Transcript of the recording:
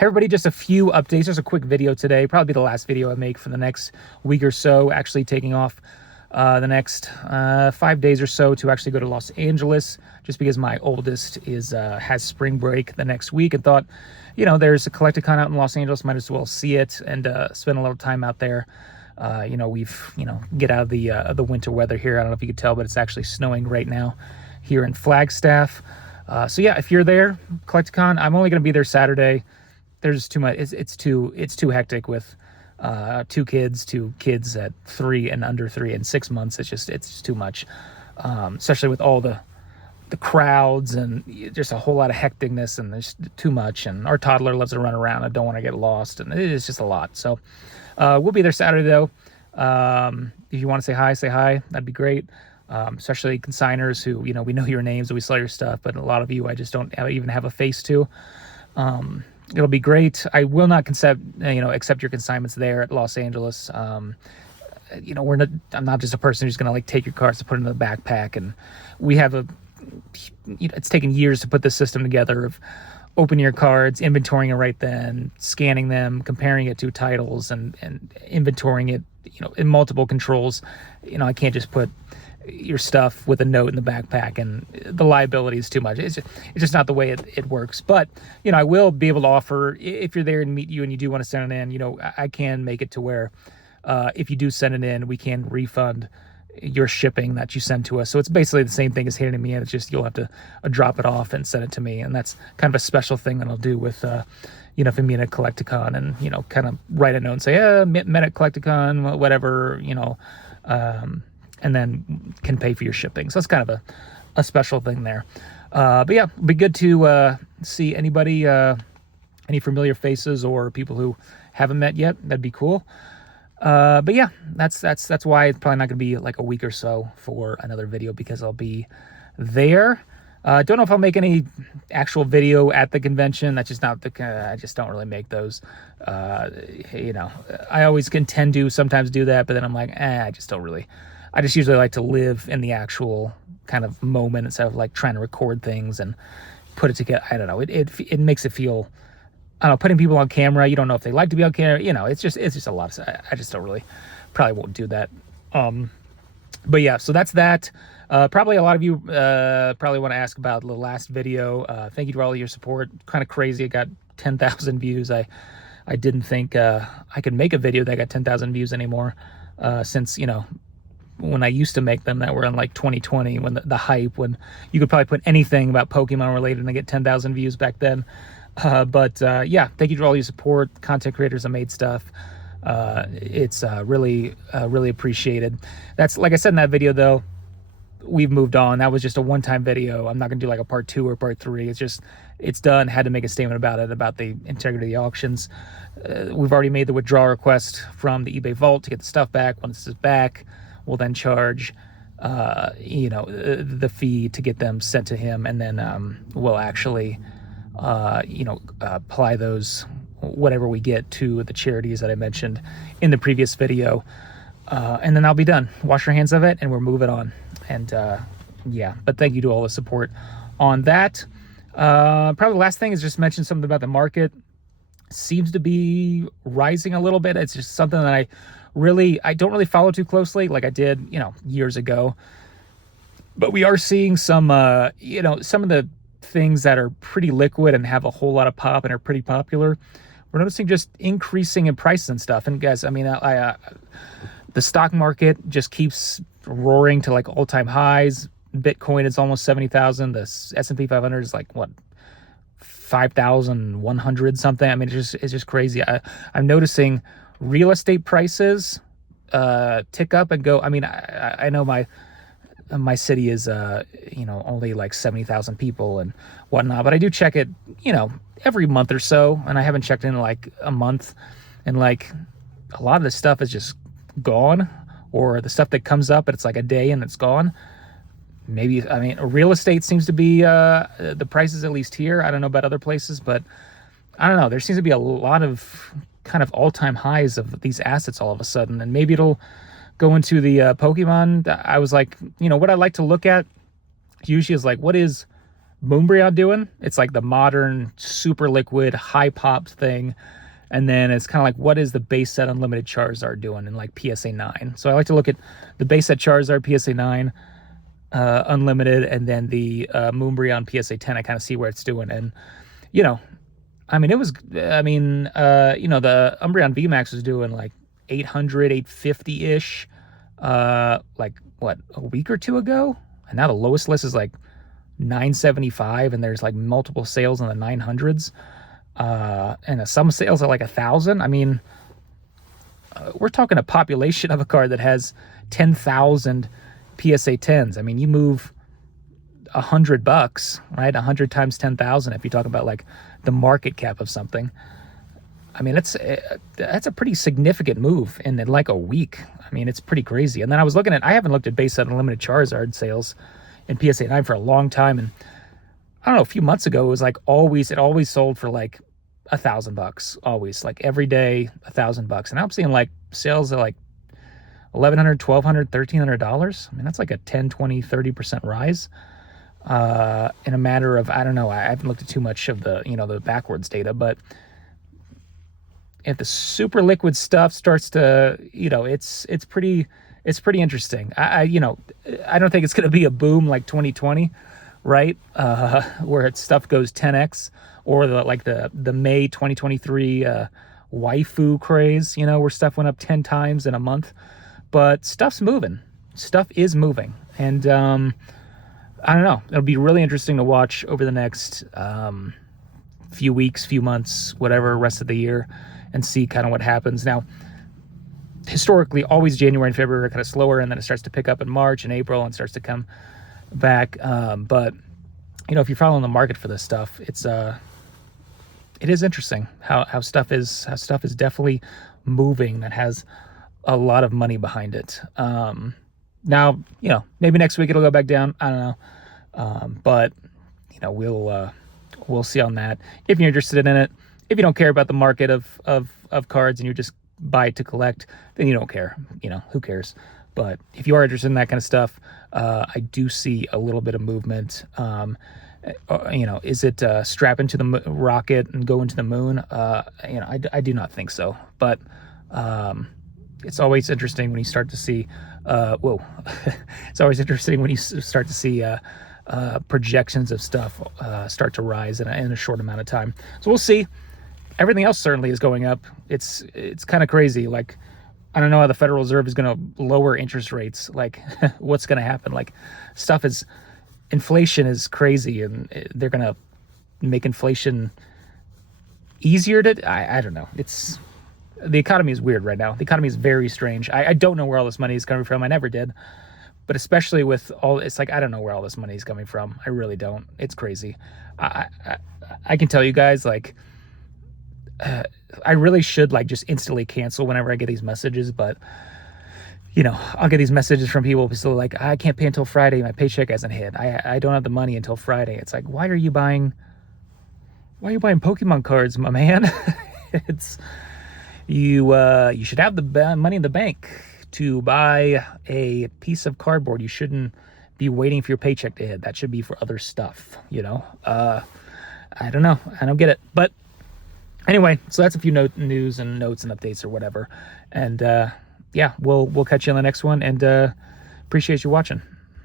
everybody, just a few updates. Just a quick video today. Probably be the last video I make for the next week or so. Actually taking off the next 5 days or so to actually go to Los Angeles, just because my oldest has spring break the next week, and thought, there's a Collecticon out in Los Angeles, might as well see it and spend a little time out there. We've get out of the winter weather here. I don't know if you could tell, but it's actually snowing right now here in Flagstaff. So yeah, if you're there, Collecticon, I'm only going to be there Saturday. There's too much. It's too hectic with two kids at 3 and under 3 and 6 months. It's just too much, especially with all the crowds and just a whole lot of hecticness, and there's too much. And our toddler loves to run around. I don't want to get lost, and it's just a lot. So we'll be there Saturday though. If you want to say hi, that'd be great. Especially consigners who, we know your names and we sell your stuff, but a lot of you I just don't even have a face to. It'll be great. I will not accept your consignments there at Los Angeles. I'm not just a person who's going to take your cards to put in the backpack. And we have it's taken years to put this system together of opening your cards, inventorying it right then, scanning them, comparing it to titles, and inventorying it, in multiple controls. I can't just put your stuff with a note in the backpack, and the liability is too much. It's just not the way it works. But I will be able to offer, if you're there and meet you and you do want to send it in, I can make it to where if you do send it in, we can refund your shipping that you send to us. So it's basically the same thing as handing me in. It's just you'll have to drop it off and send it to me, and that's kind of a special thing that I'll do with if I meet at Collecticon, and kind of write a note and say, met at Collecticon, whatever, and then can pay for your shipping. So it's kind of a special thing there. But yeah, it'd be good to see anybody, any familiar faces or people who haven't met yet. That'd be cool. But yeah, that's why it's probably not gonna be like a week or so for another video, because I'll be there. Don't know if I'll make any actual video at the convention. That's just not I just don't really make those. I always intend to sometimes do that, but then I'm like, I just usually like to live in the actual kind of moment instead of trying to record things and put it together. I don't know. It makes it feel, I don't know, putting people on camera. You don't know if they like to be on camera. It's just a lot of, I just don't really, probably won't do that. But yeah, so that's that. Probably a lot of you probably want to ask about the last video. Thank you for all of your support. Kind of crazy. It got 10,000 views. I didn't think I could make a video that got 10,000 views anymore, since, when I used to make them that were in 2020, when the hype, when you could probably put anything about Pokemon related and get 10,000 views back then. But yeah, thank you for all your support. Content creators that made stuff. It's really appreciated. That's, like I said in that video though, we've moved on. That was just a one-time video. I'm not gonna do a part 2 or part 3. It's done. Had to make a statement about it, about the integrity of the auctions. We've already made the withdrawal request from the eBay vault to get the stuff back. Once this is back, we'll then charge the fee to get them sent to him, and then we'll actually apply those, whatever we get, to the charities that I mentioned in the previous video, and then I'll be done. Wash your hands of it, and we're moving on. And yeah, but thank you to all the support on that. Probably the last thing is just mention something about the market. Seems to be rising a little bit. It's just something that I don't really follow too closely like I did, years ago. But we are seeing some, some of the things that are pretty liquid and have a whole lot of pop and are pretty popular. We're noticing just increasing in price and stuff. And guys, I mean, the stock market just keeps roaring to all-time highs. Bitcoin is almost 70,000. The S&P 500 is what, 5,100 something. I mean, it's just crazy. I'm noticing real estate prices tick up and go. I mean, I know my city is only 70,000 people and whatnot, but I do check it every month or so, and I haven't checked in a month, and a lot of this stuff is just gone, or the stuff that comes up, but it's a day and it's gone. Maybe, I mean, real estate seems to be the prices, at least here. I don't know about other places, but I don't know. There seems to be a lot of kind of all-time highs of these assets all of a sudden, and maybe it'll go into the Pokemon. I was what I like to look at usually is what is Moonbreon doing? It's like the modern, super liquid, high popped thing. And then it's kind of like, what is the base set Unlimited Charizard doing in like PSA 9? So I like to look at the base set Charizard PSA 9, Unlimited, and then the Moonbreon PSA 10. I kind of see where it's doing. And, you know, I mean, you know, the Umbreon VMAX was doing like 800, 850-ish, like, what, a week or two ago? And now the lowest list is like 975, and there's like multiple sales in the 900s. And some sales are like 1,000. I mean, we're talking a population of a card that has 10,000 PSA 10s. I mean, you move $100, right? 100 times 10,000. If you talk about like the market cap of something, I mean, that's a pretty significant move in like a week. I mean, it's pretty crazy. And then I haven't looked at base set Unlimited Charizard sales in PSA 9 for a long time. And I don't know, a few months ago, it was like it always sold for like $1,000, always, like every day, $1,000. And now I'm seeing like sales at like $1,100, $1,200, $1,300. I mean, that's like a 10, 20, 30% rise in a matter of, I don't know, I haven't looked at too much of the, you know, the backwards data, but if the super liquid stuff starts to, you know, it's pretty interesting. You know, I don't think it's going to be a boom like 2020, right? Where stuff goes 10x, or the May 2023 waifu craze, you know, where stuff went up 10 times in a month. But stuff's moving. Stuff is moving. And I don't know. It'll be really interesting to watch over the next few weeks, few months, whatever, rest of the year, and see kind of what happens. Now, historically, always January and February are kind of slower, and then it starts to pick up in March and April and starts to come back. But, you know, if you're following the market for this stuff, it is interesting how stuff is definitely moving, that has a lot of money behind it. Now, you know, maybe next week it'll go back down. I don't know. But, you know, we'll see on that. If you're interested in it, if you don't care about the market of cards and you just buy it to collect, then you don't care. You know, who cares? But if you are interested in that kind of stuff, I do see a little bit of movement. You know, is it strap into the rocket and go into the moon? You know, I do not think so. But it's always interesting when you start to see, it's always interesting when you start to see projections of stuff start to rise in a short amount of time. So we'll see. Everything else certainly is going up. It's kind of crazy. Like, I don't know how the Federal Reserve is going to lower interest rates. Like, what's going to happen? Like, inflation is crazy, and they're going to make inflation easier to, I don't know. The economy is weird right now. The economy is very strange. I don't know where all this money is coming from. I never did. But especially with it's like, I don't know where all this money is coming from. I really don't. It's crazy. I can tell you guys, like, I really should like just instantly cancel whenever I get these messages, but you know, I'll get these messages from people still like, I can't pay until Friday. My paycheck hasn't hit. I don't have the money until Friday. It's like, why are you buying Pokemon cards, my man? You should have the money in the bank to buy a piece of cardboard. You shouldn't be waiting for your paycheck to hit. That should be for other stuff, you know? I don't know. I don't get it. But anyway, so that's a few news and notes and updates or whatever. And yeah, we'll catch you on the next one, and appreciate you watching.